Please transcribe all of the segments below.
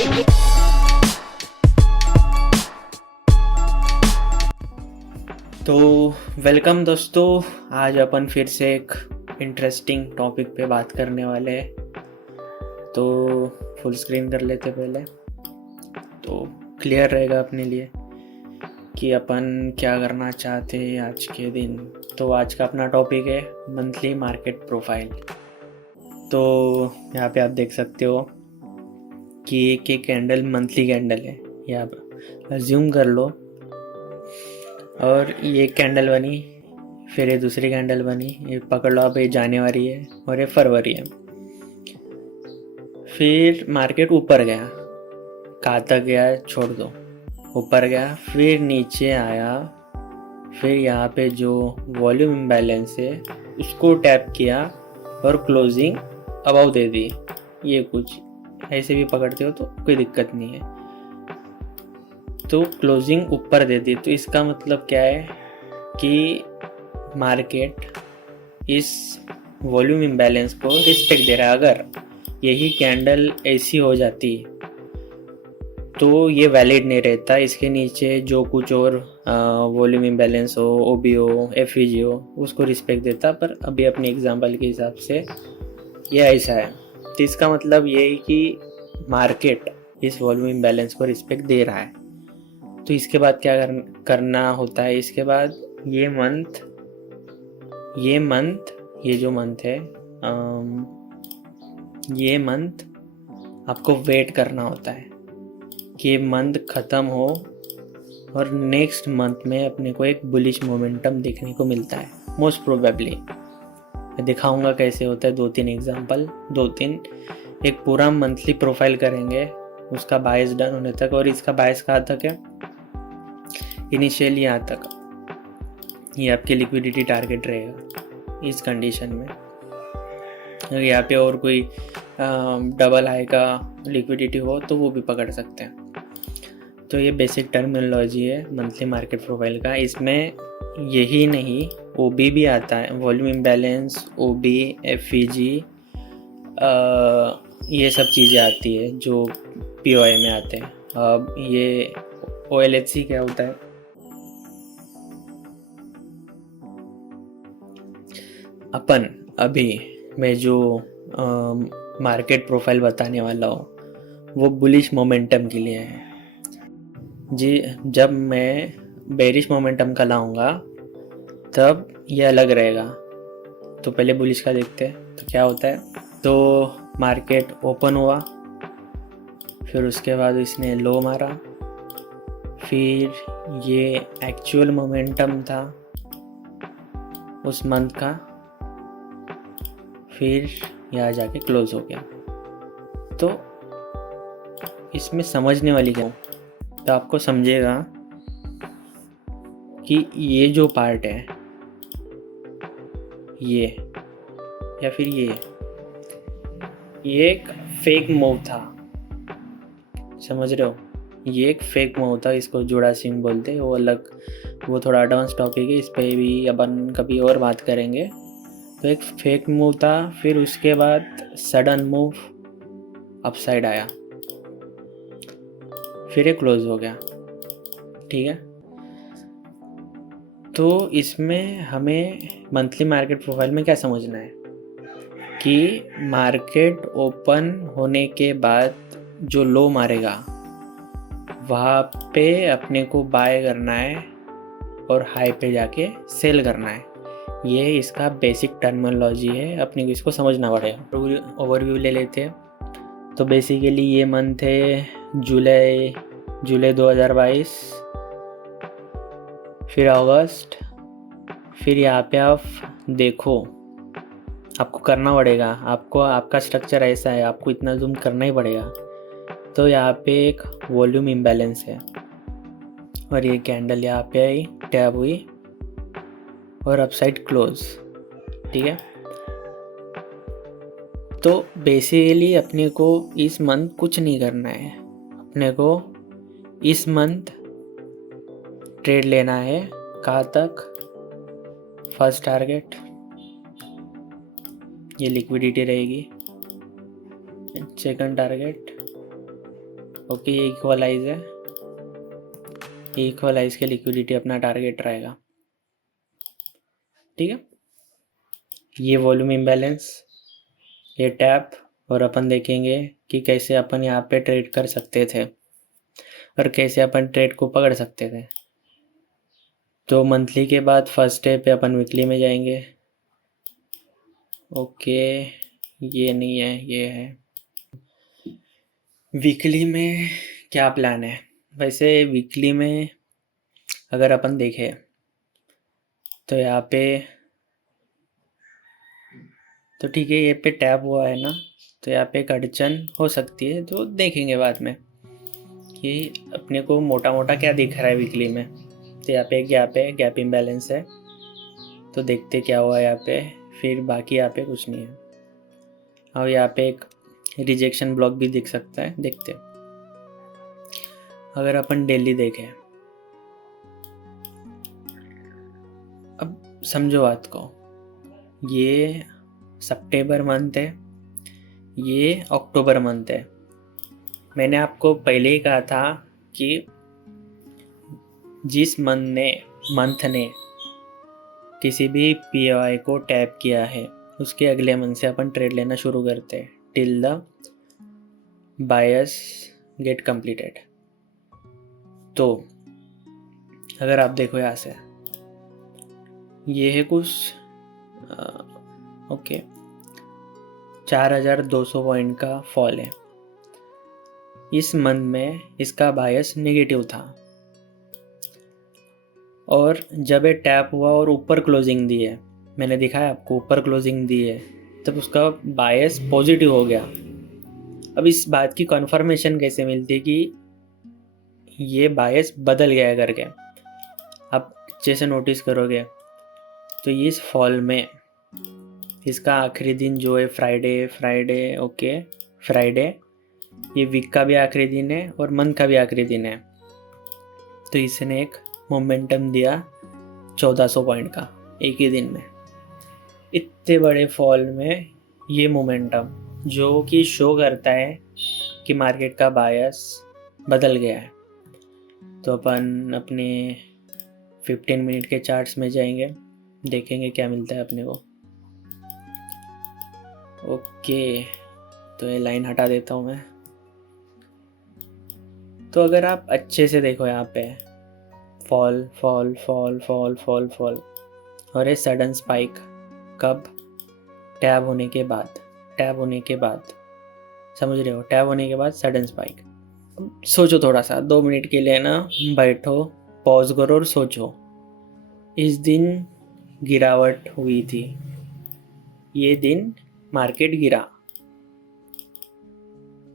तो वेलकम दोस्तों, आज अपन फिर से एक इंटरेस्टिंग टॉपिक पे बात करने वाले हैं। तो फुल स्क्रीन कर लेते पहले, तो क्लियर रहेगा अपने लिए कि अपन क्या करना चाहते हैं आज के दिन। तो आज का अपना टॉपिक है मंथली मार्केट प्रोफाइल। तो यहाँ पे आप देख सकते हो कि एक एक कैंडल मंथली कैंडल है, या अज्यूम कर लो। और ये कैंडल बनी, फिर ये दूसरी कैंडल बनी, ये पकड़ लो आप, ये जनवरी है और ये फरवरी है। फिर मार्केट ऊपर गया, कहाँ तक गया छोड़ दो, ऊपर गया, फिर नीचे आया, फिर यहाँ पे जो वॉल्यूम इम्बैलेंस है उसको टैप किया और क्लोजिंग अबाउ दे दी। ये कुछ ऐसे भी पकड़ते हो तो कोई दिक्कत नहीं है। तो क्लोजिंग ऊपर दे दी, तो इसका मतलब क्या है कि मार्केट इस वॉल्यूम इम्बैलेंस को रिस्पेक्ट दे रहा है। अगर यही कैंडल ऐसी हो जाती तो ये वैलिड नहीं रहता, इसके नीचे जो कुछ और वॉल्यूम इम्बैलेंस हो, ओबी हो, एफईजी हो, उसको रिस्पेक्ट देता। पर अभी अपने एग्जांपल के हिसाब से ये ऐसा है, तो इसका मतलब ये है कि मार्केट इस वॉल्यूम इम्बैलेंस को रिस्पेक्ट दे रहा है। तो इसके बाद क्या करना होता है, इसके बाद ये जो मंथ है, ये मंथ आपको वेट करना होता है कि मंथ ख़त्म हो और नेक्स्ट मंथ में अपने को एक बुलिश मोमेंटम देखने को मिलता है। मोस्ट प्रोबेबली मैं दिखाऊंगा कैसे होता है, 2-3 एग्जांपल, 2-3 एक पूरा मंथली प्रोफाइल करेंगे उसका बायस डन होने तक। और इसका बायस कहाँ तक है, इनिशियली यहाँ तक ये आपके लिक्विडिटी टारगेट रहेगा इस कंडीशन में। अगर यहाँ पे और कोई डबल हाई का लिक्विडिटी हो तो वो भी पकड़ सकते हैं। तो ये बेसिक टर्मिनोलॉजी है मंथली मार्केट प्रोफाइल का। इसमें यही नहीं, ओबी भी आता है, वॉल्यूम इम्बैलेंस, ओबी, एफईजी, ये सब चीज़ें आती है जो पीओआई में आते हैं। अब ये ओएलएचसी क्या होता है, अपन अभी मैं जो मार्केट प्रोफाइल बताने वाला हूँ वो बुलिश मोमेंटम के लिए है जी। जब मैं बेरिश मोमेंटम का लाऊंगा तब ये अलग रहेगा। तो पहले बुलिश का देखते हैं तो क्या होता है। तो मार्केट ओपन हुआ, फिर उसके बाद इसने लो मारा, फिर ये एक्चुअल मोमेंटम था उस मंथ का, फिर यहाँ जाके क्लोज हो गया। तो इसमें समझने वाली क्या, तो आपको समझेगा कि ये जो पार्ट है, ये या फिर ये एक फेक मूव था, समझ रहे हो। ये एक फेक मूव था, इसको जुड़ा सिंह बोलते हैं, वो अलग, वो थोड़ा एडवांस टॉपिक है, इस पर भी अपन कभी और बात करेंगे। तो एक फेक मूव था, फिर उसके बाद सडन मूव अपसाइड आया, फिर ये क्लोज हो गया, ठीक है। तो इसमें हमें मंथली मार्केट प्रोफाइल में क्या समझना है कि मार्केट ओपन होने के बाद जो लो मारेगा वहाँ पे अपने को बाय करना है और हाई पे जाके सेल करना है। ये इसका बेसिक टर्मिनोलॉजी है, अपने को इसको समझना पड़ेगा। ओवरव्यू ले लेते हैं। तो बेसिकली ये मंथ है जुलाई 2022, फिर अगस्त, फिर यहाँ पे आप देखो, आपको करना पड़ेगा, आपका स्ट्रक्चर ऐसा है, आपको इतना जूम करना ही पड़ेगा। तो यहाँ पे एक वॉल्यूम इम्बैलेंस है और ये कैंडल यहाँ पे आई, टैब हुई और अपसाइड क्लोज, ठीक है। तो बेसिकली अपने को इस मंथ कुछ नहीं करना है, अपने को इस मंथ ट्रेड लेना है। कहाँ तक, फर्स्ट टारगेट ये लिक्विडिटी रहेगी, सेकंड टारगेट ओके, ये इक्वलाइज है, इक्वलाइज के लिक्विडिटी अपना टारगेट रहेगा। ठीक है, ये वॉल्यूम इम्बैलेंस, ये टैप, और अपन देखेंगे कि कैसे अपन यहाँ पे ट्रेड कर सकते थे और कैसे अपन ट्रेड को पकड़ सकते थे। तो मंथली के बाद फर्स्ट डे पे अपन वीकली में जाएंगे। ओके, ये नहीं है, ये है। वीकली में क्या प्लान है? वैसे वीकली में अगर अपन देखें तो यहाँ पे तो ठीक है, ये पे टैप हुआ है ना, तो यहाँ पे एक अड़चन हो सकती है, तो देखेंगे बाद में कि अपने को मोटा मोटा क्या दिख रहा है वीकली में। तो यहाँ पे गैप इम्बैलेंस है, तो देखते क्या हुआ यहाँ पे, फिर बाकी यहाँ पे कुछ नहीं है। और यहाँ पे एक रिजेक्शन ब्लॉक भी दिख सकता है, देखते। अगर अपन डेली देखें, अब समझो बात को, ये सितंबर मंथ है, ये अक्टूबर मंथ है। मैंने आपको पहले ही कहा था कि जिस मंथ ने किसी भी पीओआई को टैप किया है, उसके अगले मंथ से अपन ट्रेड लेना शुरू करते हैं till the bias gate completed. तो अगर आप देखो यहाँ से, ये है कुछ ओके 4200 पॉइंट का फॉल है। इस मंथ में इसका बायस नेगेटिव था, और जब ये टैप हुआ और ऊपर क्लोजिंग दी है, मैंने दिखाया आपको ऊपर क्लोजिंग दी है, तब उसका बायस पॉजिटिव हो गया। अब इस बात की कंफर्मेशन कैसे मिलती है कि ये बायस बदल गया करके? आप अच्छे से नोटिस करोगे तो इस फॉल में इसका आखिरी दिन जो है फ्राइडे ओके फ्राइडे, ये वीक का भी आखिरी दिन है और मंथ का भी आखिरी दिन है। तो इसने एक मोमेंटम दिया 1400 पॉइंट का एक ही दिन में। इतने बड़े फॉल में ये मोमेंटम जो कि शो करता है कि मार्केट का बायस बदल गया है। तो अपन अपने 15 मिनट के चार्ट्स में जाएंगे, देखेंगे क्या मिलता है अपने को। ओके, तो ये लाइन हटा देता हूँ मैं। तो अगर आप अच्छे से देखो यहाँ पे fall fall fall fall fall fall, और ये सडन स्पाइक कब? टैब होने के बाद, समझ रहे हो? टैब होने के बाद सडन स्पाइक। सोचो थोड़ा सा 2 मिनट के लिए ना, बैठो, पॉज करो और सोचो। इस दिन गिरावट हुई थी, ये दिन मार्केट गिरा,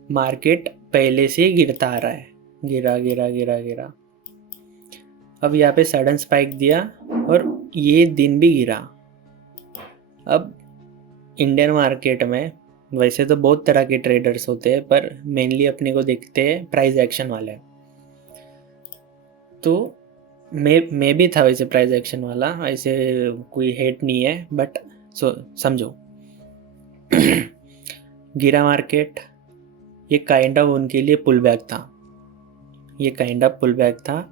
मार्केट पहले से गिरता आ रहा है, गिरा गिरा गिरा गिरा। अब यहाँ पे सडन स्पाइक दिया और ये दिन भी गिरा। अब इंडियन मार्केट में वैसे तो बहुत तरह के ट्रेडर्स होते हैं, पर मेनली अपने को देखते हैं प्राइस एक्शन वाले। तो मैं भी था वैसे प्राइस एक्शन वाला, ऐसे कोई हेट नहीं है, बट समझो गिरा मार्केट, ये काइंड ऑफ उनके लिए पुल बैक था,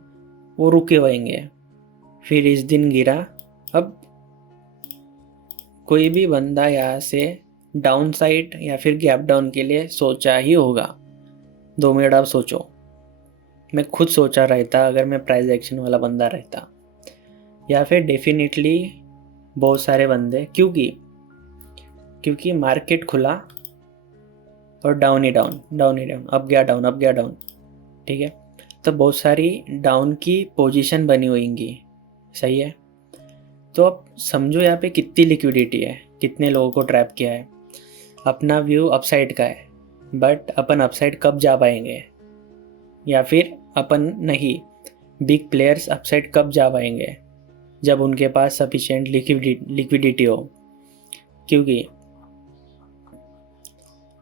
वो रुके होंगे। फिर इस दिन गिरा। अब कोई भी बंदा यहाँ से डाउन साइड या फिर गैप डाउन के लिए सोचा ही होगा। 2 मिनट आप सोचो, मैं खुद सोचा रहता अगर मैं प्राइस एक्शन वाला बंदा रहता, या फिर डेफिनेटली बहुत सारे बंदे, क्योंकि मार्केट खुला और डाउन ही डाउन, अब गया डाउन, ठीक है। तो बहुत सारी डाउन की पोजीशन बनी होंगी, सही है। तो अब समझो यहाँ पे कितनी लिक्विडिटी है, कितने लोगों को ट्रैप किया है। अपना व्यू अपसाइड का है, बट अपन अपसाइड कब जा पाएंगे, या फिर अपन नहीं, बिग प्लेयर्स अपसाइड कब जा पाएंगे? जब उनके पास सफिशिएंट लिक्विडिटी हो,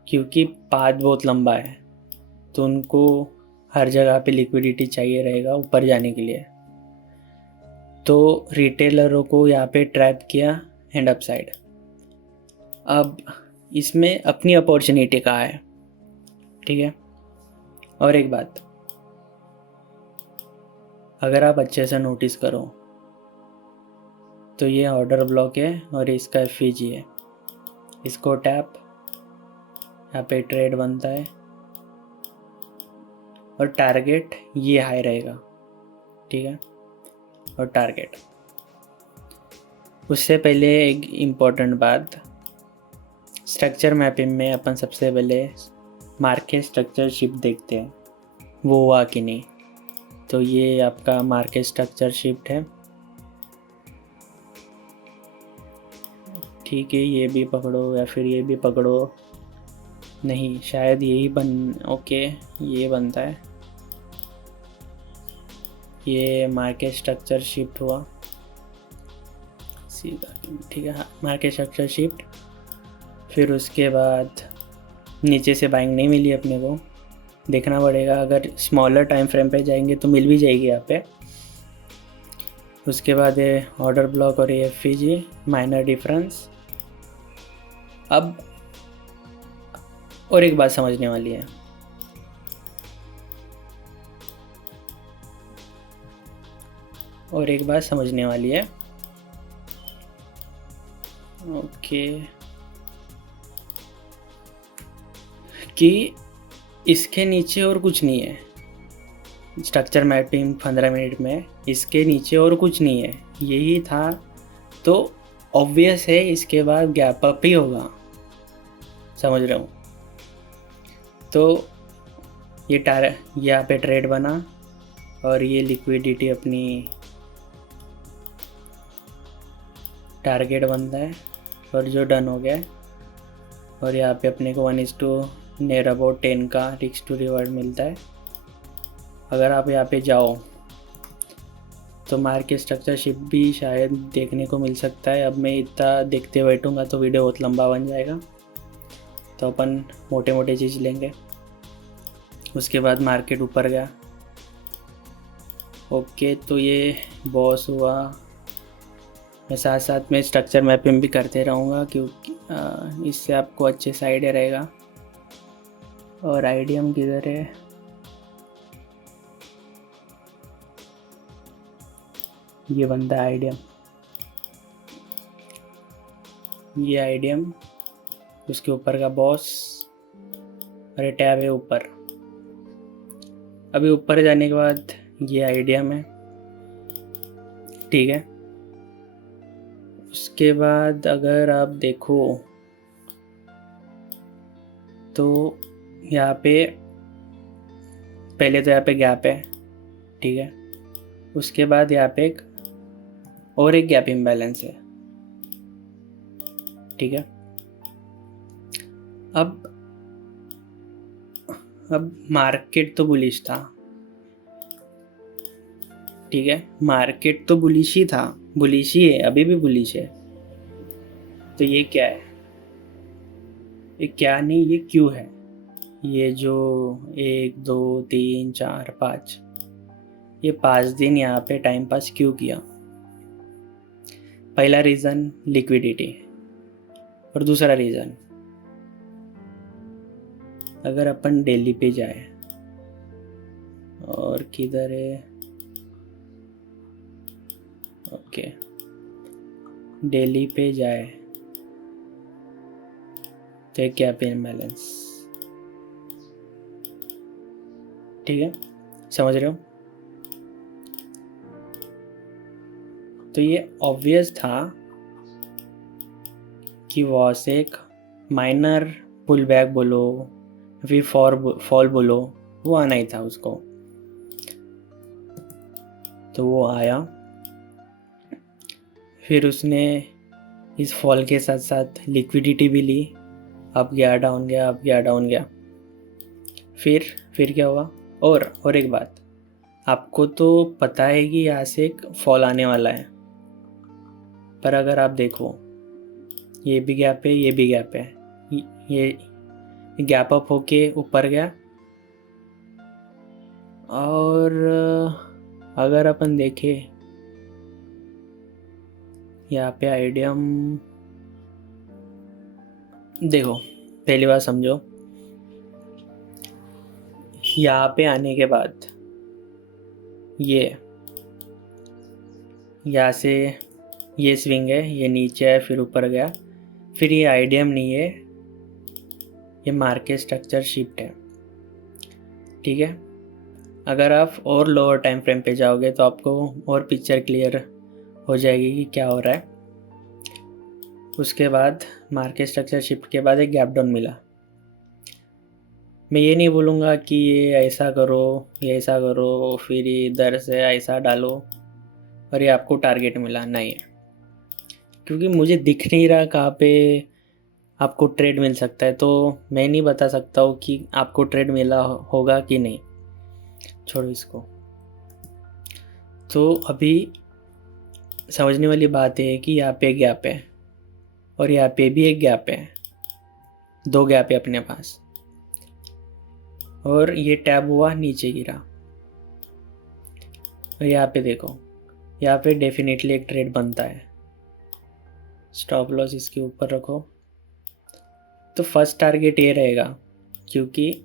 क्योंकि पाथ बहुत लंबा है, तो उनको हर जगह पे लिक्विडिटी चाहिए रहेगा ऊपर जाने के लिए। तो रिटेलरों को यहाँ पे ट्रैप किया एंड अपसाइड। अब इसमें अपनी अपॉर्चुनिटी कहाँ है, ठीक है। और एक बात, अगर आप अच्छे से नोटिस करो तो ये ऑर्डर ब्लॉक है और इसका एफईजी है। इसको टैप, यहाँ पे ट्रेड बनता है और टारगेट ये हाई रहेगा, ठीक है। और टारगेट, उससे पहले एक इम्पॉर्टेंट बात, स्ट्रक्चर मैपिंग में अपन सबसे पहले मार्केट स्ट्रक्चर शिफ्ट देखते हैं वो हुआ कि नहीं। तो ये आपका मार्केट स्ट्रक्चर शिफ्ट है, ठीक है। ये भी पकड़ो या फिर ये भी पकड़ो, नहीं शायद यही ओके ये बनता है। ये मार्केट स्ट्रक्चर शिफ्ट हुआ सीधा, ठीक है। हाँ, मार्केट स्ट्रक्चर शिफ्ट। फिर उसके बाद नीचे से बाइंग नहीं मिली अपने को, देखना पड़ेगा। अगर स्मॉलर टाइम फ्रेम पे जाएंगे तो मिल भी जाएगी यहाँ पे। उसके बाद ये ऑर्डर ब्लॉक और ये एफईजी माइनर डिफरेंस। अब और एक बात समझने वाली है, और एक बात समझने वाली है, ओके, कि इसके नीचे और कुछ नहीं है। स्ट्रक्चर मैपिंग 15 मिनट में इसके नीचे और कुछ नहीं है, यही था। तो ऑब्वियस है इसके बाद गैप अप ही होगा, समझ रहा हूँ। तो ये यहाँ पे ट्रेड बना और ये लिक्विडिटी अपनी टारगेट बनता है और जो डन हो गया है। और यहाँ पे अपने को 1:, नियर अबाउट 10 का रिस्क टू रिवार्ड मिलता है। अगर आप यहाँ पे जाओ तो मार्केट स्ट्रक्चर शिफ्ट भी शायद देखने को मिल सकता है। अब मैं इतना देखते बैठूँगा तो वीडियो बहुत लंबा बन जाएगा, तो अपन मोटे मोटे चीज़ लेंगे। उसके बाद मार्केट ऊपर गया, ओके। तो ये बॉस हुआ। मैं साथ साथ में स्ट्रक्चर मैपिंग भी करते रहूँगा क्योंकि इससे आपको अच्छे से आइडिया रहेगा। और आइडियम किधर है, ये बनता है आइडियम, ये आइडियम, उसके ऊपर का बॉस और ये टैब है ऊपर। अभी ऊपर जाने के बाद ये आइडियम है, ठीक है। उसके बाद अगर आप देखो तो यहाँ पे पहले तो यहाँ पे गैप है, ठीक है। उसके बाद यहाँ पे एक गैप इम्बैलेंस है, ठीक है। अब मार्केट तो बुलिश था, ठीक है। मार्केट तो बुलिश ही था, बुलिश ही है, अभी भी बुलिश है। तो ये क्या है, ये क्या नहीं, ये क्यों है। ये जो 1 2 3 4 5, ये 5 दिन यहाँ पे टाइम पास क्यों किया। पहला रीज़न लिक्विडिटी, और दूसरा रीज़न अगर अपन डेली पे जाए, और किधर है, ओके, डेली पे जाए तो एक गैप इम्बैलेंस, ठीक है, समझ रहे हो। तो ये ऑब्वियस था कि वहाँ से एक माइनर पुल बैक बोलो फिर फॉल बोलो, वो आना ही था उसको। तो वो आया, फिर उसने इस फॉल के साथ साथ लिक्विडिटी भी ली, अप गया डाउन गया, अप गया डाउन गया। फिर क्या हुआ। और एक बात, आपको तो पता है कि यहाँ से एक फॉल आने वाला है, पर अगर आप देखो ये भी गैप है, ये भी गैप है, ये गैप अप होके ऊपर गया। और अगर अपन देखें यहाँ पे आइडियम, देखो पहली बात समझो, यहाँ पे आने के बाद ये यहाँ से ये स्विंग है, ये नीचे है फिर ऊपर गया, फिर ये आइडियम नहीं है, ये मार्केट स्ट्रक्चर शिफ्ट है। ठीक है, अगर आप और लोअर टाइम फ्रेम पे जाओगे तो आपको और पिक्चर क्लियर हो जाएगी कि क्या हो रहा है। उसके बाद मार्केट स्ट्रक्चर शिफ्ट के बाद एक गैप डाउन मिला। मैं ये नहीं बोलूँगा कि ये ऐसा करो, ये ऐसा करो, फिर इधर से ऐसा डालो और ये आपको टारगेट मिला, नहीं, क्योंकि मुझे दिख नहीं रहा कहाँ पे आपको ट्रेड मिल सकता है, तो मैं नहीं बता सकता हूँ कि आपको ट्रेड मिला होगा कि नहीं। छोड़ो इसको। तो अभी समझने वाली बात है कि यहाँ पे गैप है और यहाँ पे भी एक गैप है, दो गैप है अपने पास, और ये टैब हुआ नीचे गिरा। और यहाँ पे देखो, यहाँ पे डेफिनेटली एक ट्रेड बनता है। स्टॉप लॉस इसके ऊपर रखो। तो फर्स्ट टारगेट ये रहेगा, क्योंकि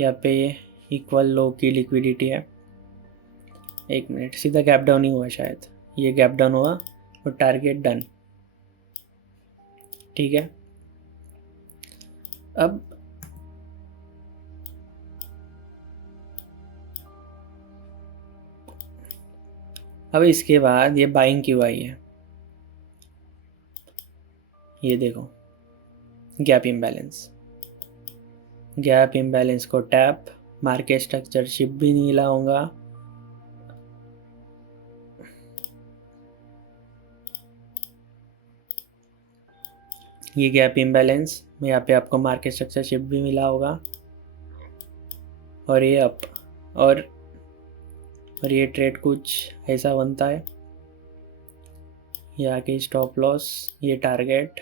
यहाँ पे इक्वल लो की लिक्विडिटी है। एक मिनट, सीधा गैप डाउन ही हुआ शायद, ये गैप डाउन हुआ और टारगेट डन। ठीक है, अब इसके बाद ये बाइंग क्यों आई है, ये देखो, गैप इम्बैलेंस को टैप, मार्केट स्ट्रक्चर शिफ्ट भी नहीं लाऊंगा, ये गैप इम्बैलेंस में यहाँ पे आपको मार्केट स्ट्रक्चर शिफ्ट भी मिला होगा, और ये अप, और ये ट्रेड कुछ ऐसा बनता है, यहाँ की स्टॉप लॉस, ये टारगेट,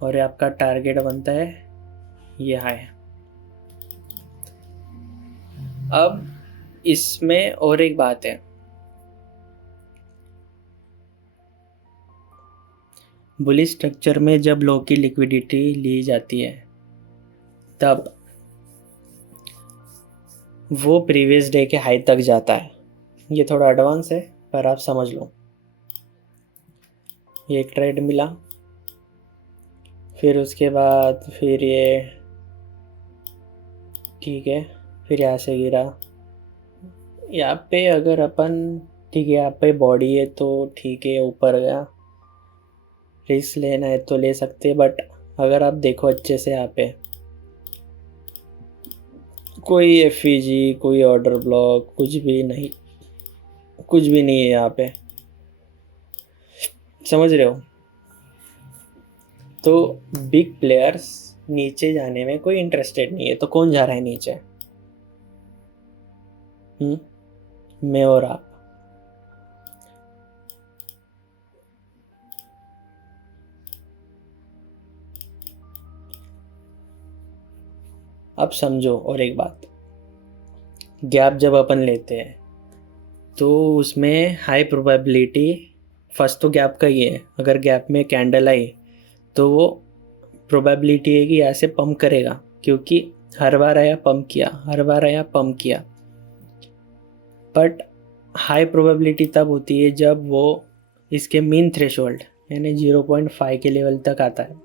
और ये आपका टारगेट बनता है ये हाई। अब इसमें और एक बात है, बुलिश स्ट्रक्चर में जब लो की लिक्विडिटी ली जाती है तब वो प्रीवियस डे के हाई तक जाता है। ये थोड़ा एडवांस है पर आप समझ लो। ये एक ट्रेड मिला, फिर उसके बाद फिर ये, ठीक है, फिर यहाँ से गिरा। यहाँ पे अगर अपन, ठीक है, यहाँ पे बॉडी है तो ठीक है, ऊपर गया, रिस्क लेना है तो ले सकते हैं, बट अगर आप देखो अच्छे से, यहाँ पे कोई एफईजी, कोई ऑर्डर ब्लॉक, कुछ भी नहीं है यहाँ पे, समझ रहे हो। तो बिग प्लेयर्स नीचे जाने में कोई इंटरेस्टेड नहीं है, तो कौन जा रहा है नीचे? मैं और आप। अब समझो और एक बात, गैप जब अपन लेते हैं तो उसमें हाई प्रोबेबिलिटी, फर्स्ट तो गैप का ही है, अगर गैप में कैंडल आई तो वो प्रोबेबिलिटी है कि यहाँ से पंप करेगा, क्योंकि हर बार आया पंप किया, बट हाई प्रोबेबिलिटी तब होती है जब वो इसके मीन थ्रेशोल्ड यानी 0.5 के लेवल तक आता है।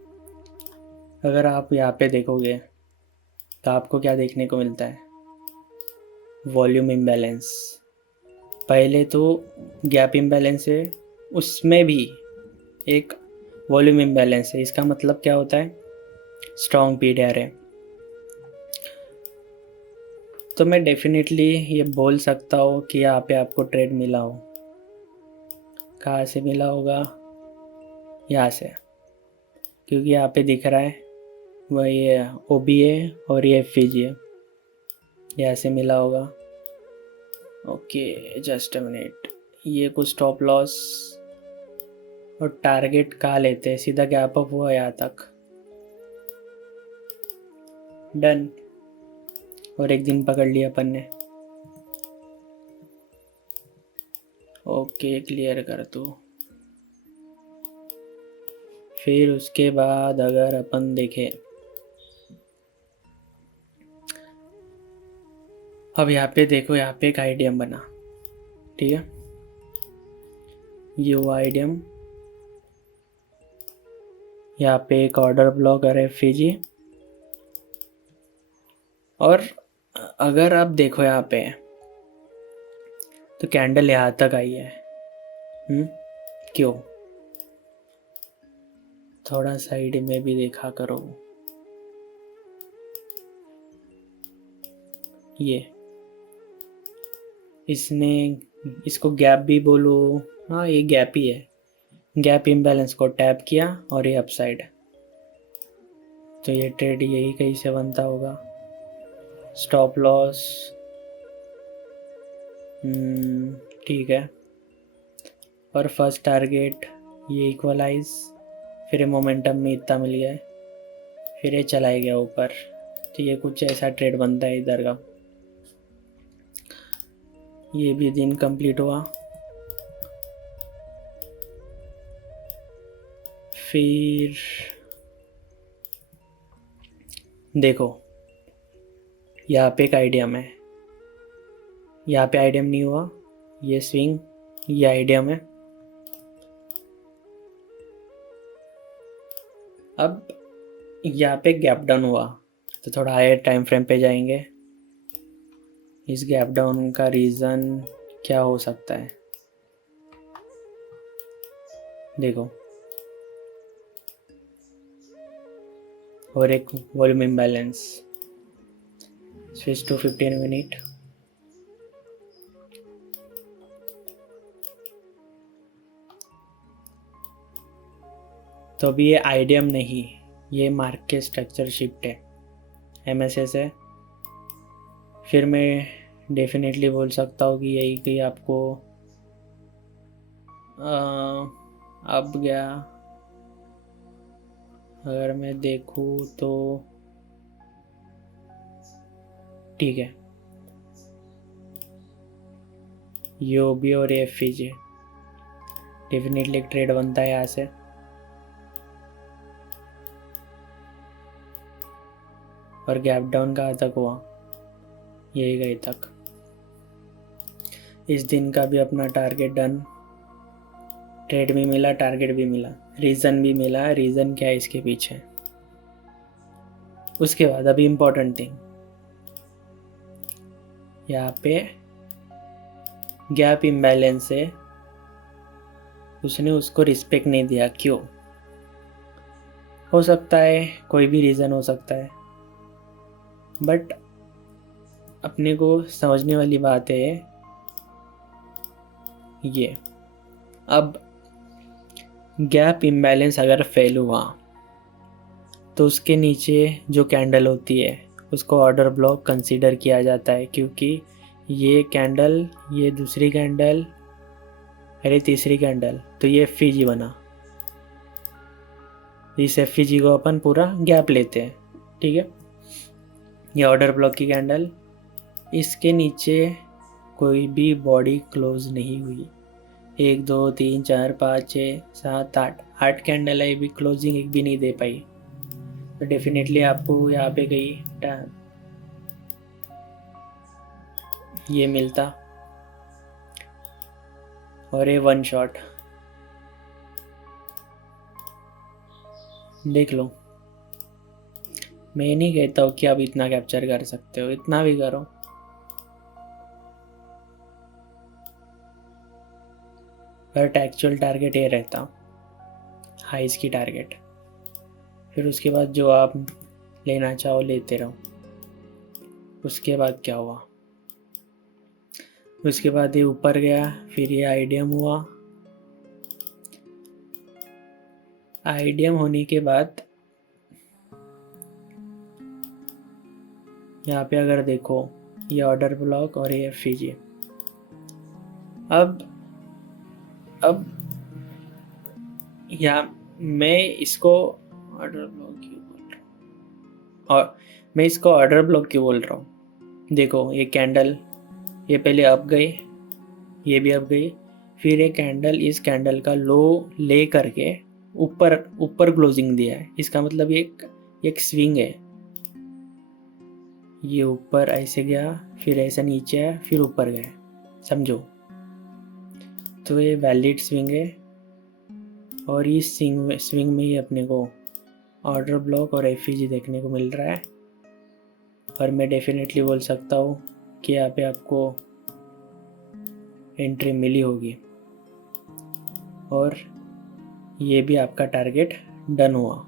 अगर आप यहाँ पे देखोगे तो आपको क्या देखने को मिलता है? Volume imbalance. पहले तो गैप इम्बैलेंस है, उसमें भी एक वॉल्यूम इम्बैलेंस है। इसका मतलब क्या होता है? स्ट्रॉन्ग पीडीआर है। तो मैं डेफिनेटली ये बोल सकता हूँ कि यहाँ पे आपको ट्रेड मिला हो। कहाँ से मिला होगा? यहाँ से, क्योंकि यहाँ पे दिख रहा है वह ये ओबी है और ये एफईजी है, यहाँ से मिला होगा। ओके, जस्ट अ मिनट, ये कुछ स्टॉप लॉस और टारगेट कहाँ लेते हैं? सीधा गैप अप हुआ यहाँ तक, डन, और एक दिन पकड़ लिया अपन ने। ओके, क्लियर कर दो। फिर उसके बाद अगर अपन देखें अब यहाँ पे देखो, यहाँ पे एक आइडियम बना, ठीक है, ये वो आइडियम, यहाँ पे एक ऑर्डर ब्लॉक और एफईजी। और अगर आप देखो यहाँ पे तो कैंडल यहाँ तक आई है। क्यों? थोड़ा साइड में भी देखा करो। ये इसने, इसको गैप भी बोलो, हाँ ये गैप ही है। गैप इम्बैलेंस को टैप किया और ये अपसाइड, तो ये ट्रेड यही कहीं से बनता होगा। स्टॉप लॉस, ठीक है, और फर्स्ट टारगेट ये इक्वलाइज, फिर मोमेंटम में इतना मिल गया, फिर ये चला ही गया ऊपर, तो ये कुछ ऐसा ट्रेड बनता है इधर का। ये भी दिन कंप्लीट हुआ। फिर देखो यहाँ पे एक आइडियम है, यहाँ पे आइडियम नहीं हुआ, ये स्विंग, ये आइडियम है। अब यहाँ पे गैप डाउन हुआ, तो थोड़ा हायर टाइम फ्रेम पे जाएंगे। इस गैप डाउन का रीज़न क्या हो सकता है? देखो, और एक volume imbalance, switch to 15 minute. तो अभी ये आइडियम नहीं, ये मार्केट स्ट्रक्चर शिफ्ट है, MSS है। फिर मैं डेफिनेटली बोल सकता हूँ कि यही कि आपको अब गया, अगर मैं देखूँ तो ठीक है, यूबी और एफईजी डेफिनेटली एक ट्रेड बनता है यहाँ से। और गैप डाउन कहाँ तक हुआ? यही गई तक। इस दिन का भी अपना टारगेट डन, ट्रेड भी मिला, टारगेट भी मिला, रीज़न भी मिला। रीज़न क्या है इसके पीछे? उसके बाद अभी इम्पोर्टेंट थिंग, यहाँ पे गैप इम्बैलेंस है, उसने उसको रिस्पेक्ट नहीं दिया। क्यों? हो सकता है कोई भी रीज़न हो सकता है, बट अपने को समझने वाली बात है ये। अब गैप इम्बैलेंस अगर फेल हुआ तो उसके नीचे जो कैंडल होती है उसको ऑर्डर ब्लॉक कंसीडर किया जाता है, क्योंकि ये कैंडल, ये दूसरी कैंडल, अरे तीसरी कैंडल, तो ये एफईजी बना। इस एफईजी को अपन पूरा गैप लेते हैं, ठीक है। ये ऑर्डर ब्लॉक की कैंडल, इसके नीचे कोई भी बॉडी क्लोज नहीं हुई। 1 2 3 4 5 6 7 8 कैंडल है, भी क्लोजिंग एक भी नहीं दे पाई, तो डेफिनेटली आपको यहाँ पे कहीं ये मिलता, और ये वन शॉट देख लो। मैं नहीं कहता हूँ कि आप इतना कैप्चर कर सकते हो, इतना भी करो, बट एक्चुअल टारगेट ये रहता, हाइस की टारगेट। फिर उसके बाद जो आप लेना चाहो लेते रहो। उसके बाद क्या हुआ? उसके बाद ये ऊपर गया, फिर ये आइडियम हुआ। आइडियम होने के बाद यहाँ पे अगर देखो, ये ऑर्डर ब्लॉक और ये एफईजी। अब या मैं इसको ऑर्डर ब्लॉक क्यों बोल रहा हूँ, और मैं इसको ऑर्डर ब्लॉक क्यों बोल रहा हूँ? देखो ये कैंडल, ये पहले अप गई, ये भी अप गई, फिर ये कैंडल इस कैंडल का लो ले करके ऊपर क्लोजिंग दिया है। इसका मतलब ये एक स्विंग है, ये ऊपर ऐसे गया, फिर ऐसा नीचे आया, फिर ऊपर गया, समझो। तो ये वैलिड स्विंग है, और इस स्विंग में ही अपने को ऑर्डर ब्लॉक और एफईजी देखने को मिल रहा है। और मैं डेफिनेटली बोल सकता हूँ कि यहाँ पे आपको एंट्री मिली होगी, और ये भी आपका टारगेट डन हुआ।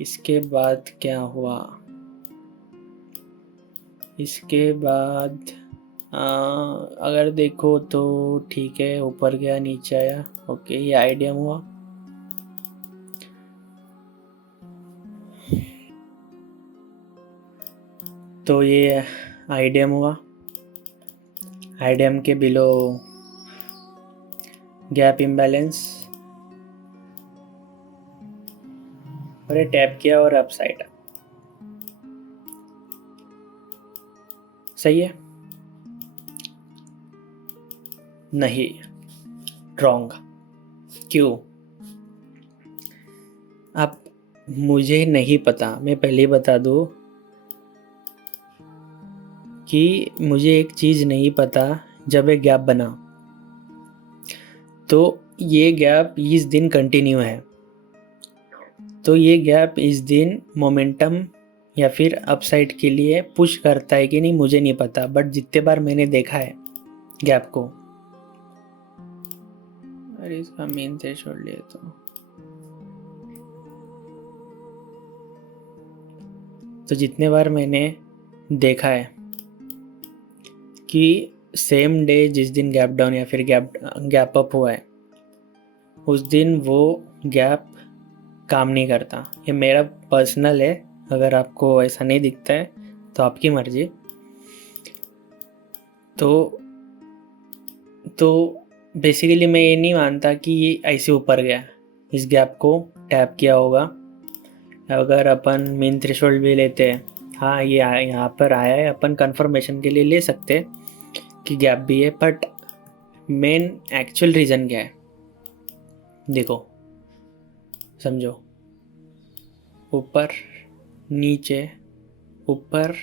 इसके बाद क्या हुआ? इसके बाद अगर देखो तो ठीक है, ऊपर गया, नीचे आया, ओके, ये आइडियम हुआ। तो ये आइडियम हुआ, आइडियम के बिलो गैप इम्बैलेंस, और ये टैप किया और अपसाइड। सही है? नहीं, रॉन्ग। क्यों? अब मुझे नहीं पता, मैं पहले बता दूँ कि मुझे एक चीज़ नहीं पता। जब एक गैप बना तो ये गैप इस दिन कंटिन्यू है, तो ये गैप इस दिन मोमेंटम या फिर अपसाइड के लिए पुश करता है कि नहीं मुझे नहीं पता, बट जितने बार मैंने देखा है गैप को, अरे इसका मेन थ्रेशोल्ड लिए तो जितने बार मैंने देखा है कि सेम डे जिस दिन गैप डाउन या फिर गैप अप हुआ है, उस दिन वो गैप काम नहीं करता। ये मेरा पर्सनल है, अगर आपको ऐसा नहीं दिखता है तो आपकी मर्जी। तो बेसिकली मैं ये नहीं मानता कि ये ऐसे ऊपर गया, इस गैप को टैप किया होगा। अगर अपन मेन थ्रेशोल्ड भी लेते हैं, हाँ ये यहाँ पर आया है, अपन कंफर्मेशन के लिए ले सकते हैं कि गैप भी है, बट मेन एक्चुअल रीज़न क्या है देखो, समझो। ऊपर नीचे, ऊपर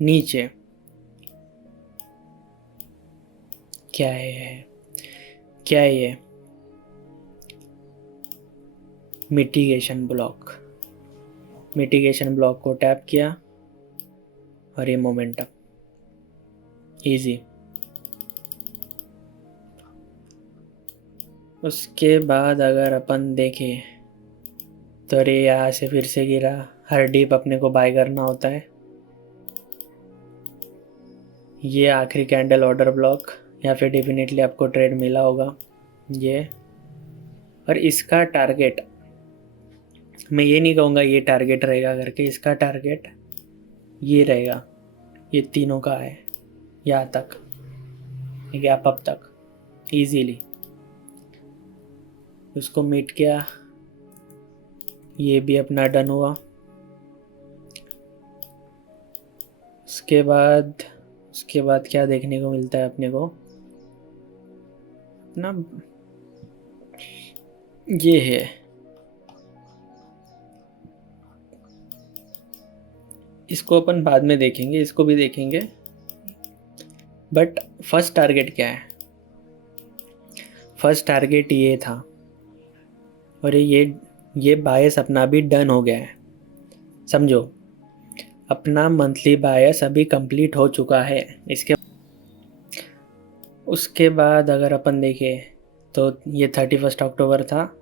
नीचे, क्या है ये? मिटिगेशन ब्लॉक को टैप किया और ये मोमेंटम, इजी। उसके बाद अगर अपन देखें तो अरे यहाँ से फिर से गिरा, हर डीप अपने को बाय करना होता है। ये आखिरी कैंडल ऑर्डर ब्लॉक, या फिर डेफिनेटली आपको ट्रेड मिला होगा ये। और इसका टारगेट, मैं ये नहीं कहूँगा ये टारगेट रहेगा करके, इसका टारगेट ये रहेगा, ये तीनों का है यहाँ तक, गैप अप तक इजीली। उसको मीट किया, ये भी अपना डन हुआ। उसके बाद क्या देखने को मिलता है अपने को ना, ये है इसको अपन बाद में देखेंगे, इसको भी देखेंगे, बट फर्स्ट टारगेट क्या है? फर्स्ट टारगेट ये था, और ये बायस अपना भी डन हो गया है, समझो। अपना मंथली बायस अभी कंप्लीट हो चुका है। उसके बाद अगर अपन देखें तो ये 31 अक्टूबर था,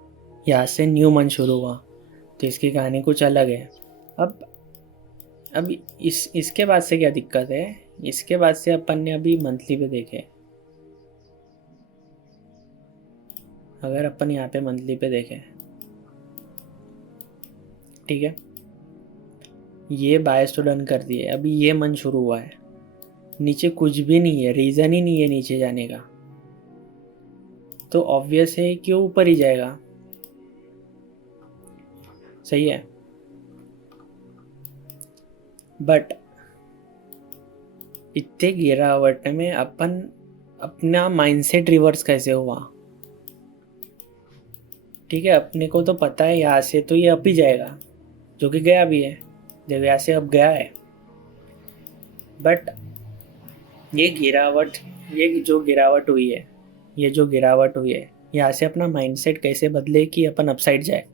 यहाँ से न्यू मंथ शुरू हुआ, तो इसकी कहानी कुछ अलग है। अब इसके बाद से क्या दिक्कत है? इसके बाद से अपन ने अभी मंथली पे देखे, अगर अपन यहाँ पे मंथली पे देखें, ठीक है, ये बायस तो डन कर दिए, अभी ये मंथ शुरू हुआ है, नीचे कुछ भी नहीं है, रीज़न ही नहीं है नीचे जाने का, तो ऑब्वियस है कि वो ऊपर ही जाएगा। सही है, बट इतने गिरावट में अपन अपना माइंडसेट रिवर्स कैसे हुआ? ठीक है, अपने को तो पता है यहाँ से तो ये अप ही जाएगा, जो कि गया भी है, जब यहाँ से अब गया है, बट ये गिरावट ये जो गिरावट हुई है यहाँ से अपना माइंडसेट कैसे बदले कि अपन अपसाइड जाए,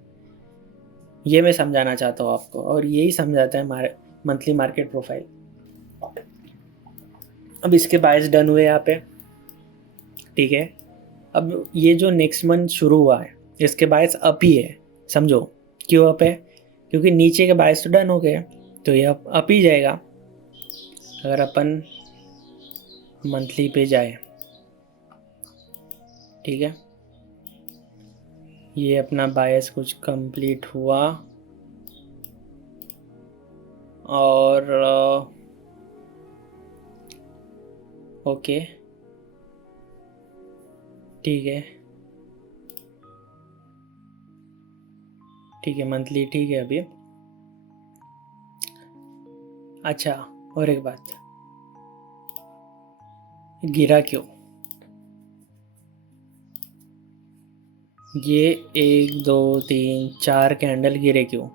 ये मैं समझाना चाहता हूँ आपको, और यही समझाता है मंथली मार्केट प्रोफाइल। अब इसके बायस डन हुए यहाँ पे, ठीक है। अब ये जो नेक्स्ट मंथ शुरू हुआ है इसके बायस अप ही है, समझो। क्यों अप है? क्योंकि नीचे के बायस तो डन हो गए, तो ये अप ही जाएगा। अगर अपन मंथली पे जाए, ठीक है, ये अपना बायस कुछ कंप्लीट हुआ और ओके, ठीक है, ठीक है, मंथली ठीक है अभी। अच्छा, और एक बात, गिरा क्यों? ये 1 2 3 4 कैंडल गिरे क्यों?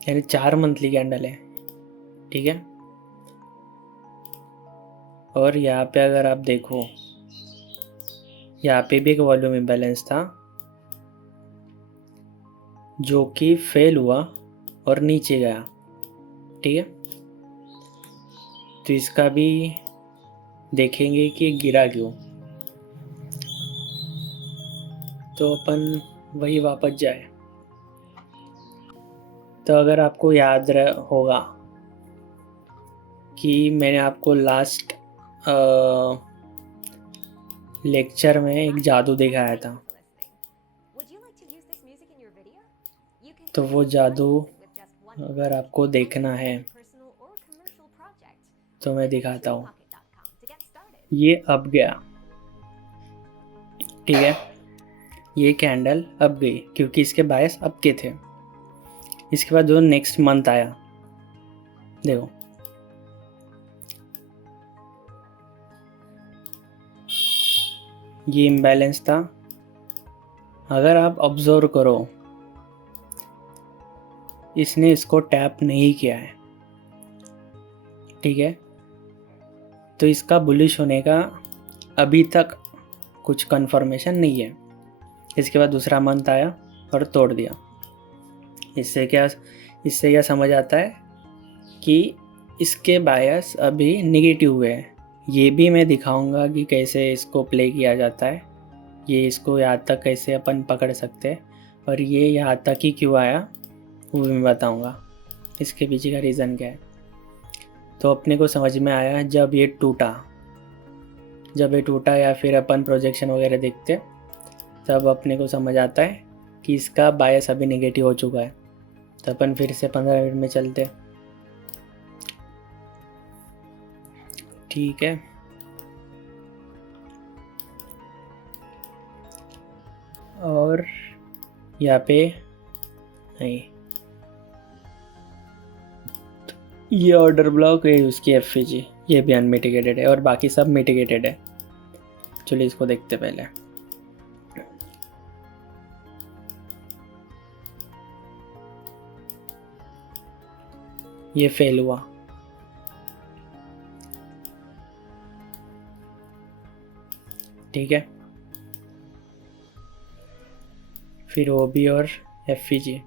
यानी 4 मंथली कैंडल है, ठीक है। और यहाँ पे अगर आप देखो, यहाँ पे भी एक वॉल्यूम इम्बैलेंस था जो कि फेल हुआ और नीचे गया, ठीक है। तो इसका भी देखेंगे कि गिरा क्यों। तो अपन वही वापस जाए, तो अगर आपको याद होगा कि मैंने आपको लास्ट लेक्चर में एक जादू दिखाया था, तो वो जादू अगर आपको देखना है तो मैं दिखाता हूँ। ये अब गया, ठीक है, ये कैंडल अब गई क्योंकि इसके बायस अब के थे। इसके बाद जो नेक्स्ट मंथ आया, देखो ये इम्बैलेंस था। अगर आप ऑब्जर्व करो, इसने इसको टैप नहीं किया है, ठीक है। तो इसका बुलिश होने का अभी तक कुछ कंफर्मेशन नहीं है। इसके बाद दूसरा मंथ आया और तोड़ दिया। इससे क्या समझ आता है कि इसके बायस अभी निगेटिव हुए हैं। ये भी मैं दिखाऊंगा कि कैसे इसको प्ले किया जाता है, ये इसको यहाँ तक कैसे अपन पकड़ सकते हैं, और ये यहाँ तक ही क्यों आया वो भी मैं बताऊंगा, इसके पीछे का रीज़न क्या है। तो अपने को समझ में आया जब ये टूटा या फिर अपन प्रोजेक्शन वगैरह देखते, तब अपने को समझ आता है कि इसका बायस अभी नेगेटिव हो चुका है। तो अपन फिर से 15 मिनट में चलते, ठीक है। और यहाँ पे नहीं, ये ऑर्डर ब्लॉक है, उसकी एफईजी ये भी अनमिटिगेटेड है और बाकी सब मिटिगेटेड है। चलिए इसको देखते पहले। ये फेल हुआ, ठीक है। फिर ओबी और एफईजी,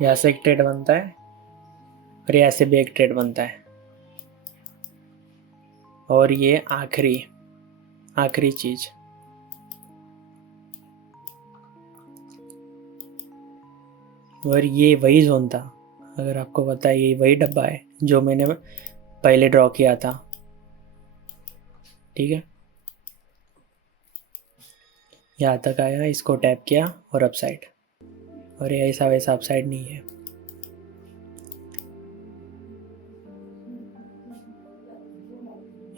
यहाँ से एक ट्रेड बनता है और यहाँ से भी एक ट्रेड बनता है। और ये आखिरी चीज, और ये वही जोन था, अगर आपको पता है ये वही डब्बा है जो मैंने पहले ड्रॉ किया था, ठीक है। यहाँ तक आया, इसको टैप किया और अपसाइड, और ये ऐसा वैसा अपसाइड नहीं है।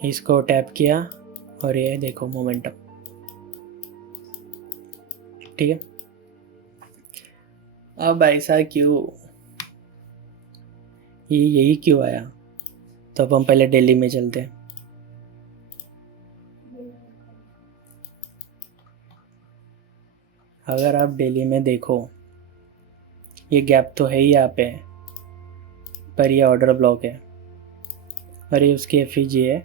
इसको टैप किया और ये देखो मोमेंटम, ठीक है। अब ऐसा क्यों, यही क्यों आया? तो अब हम पहले दिल्ली में चलते हैं। अगर आप दिल्ली में देखो, ये गैप तो है ही यहाँ पे, पर ये ऑर्डर ब्लॉक है और ये उसकी एफईजी है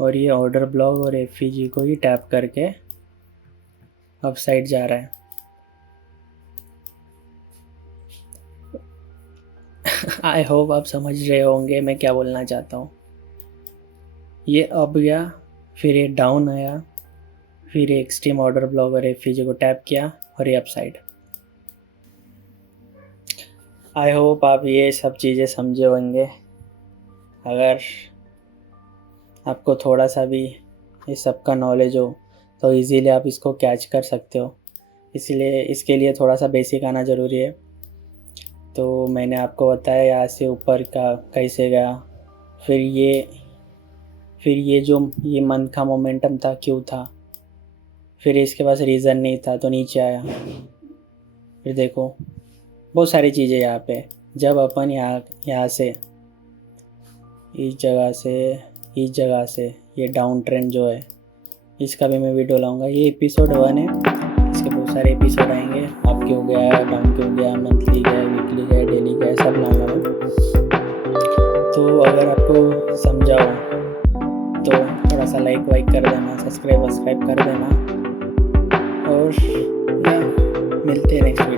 और ये ऑर्डर ब्लॉक और एफईजी को ही टैप करके अप साइड जा रहा है। आई होप आप समझ रहे होंगे मैं क्या बोलना चाहता हूँ। ये अप गया, फिर ये डाउन आया, फिर ये एक्सट्रीम ऑर्डर ब्लॉक और एफईजी को टैप किया और ये अप साइड। आई होप आप ये सब चीज़ें समझे होंगे। अगर आपको थोड़ा सा भी इस सब का नॉलेज हो तो इजीली आप इसको कैच कर सकते हो, इसलिए इसके लिए थोड़ा सा बेसिक आना ज़रूरी है। तो मैंने आपको बताया यहाँ से ऊपर का कैसे गया, फिर ये जो ये मंथ का मोमेंटम था क्यों था, फिर इसके पास रीज़न नहीं था तो नीचे आया। फिर देखो बहुत सारी चीज़ें यहाँ पे, जब अपन यहाँ से इस जगह से ये डाउन ट्रेंड जो है इसका भी मैं वीडियो लाऊंगा। ये एपिसोड 1 है, इसके बहुत सारे एपिसोड आएंगे। आप क्यों गया, डाउन क्यों गया, मंथली गया, वीकली गया, डेली गया, सब लाऊंगा मैं। तो अगर आपको समझा हो तो थोड़ा सा लाइक वाइक कर देना, सब्सक्राइब कर देना और मिलते हैं नेक्स्ट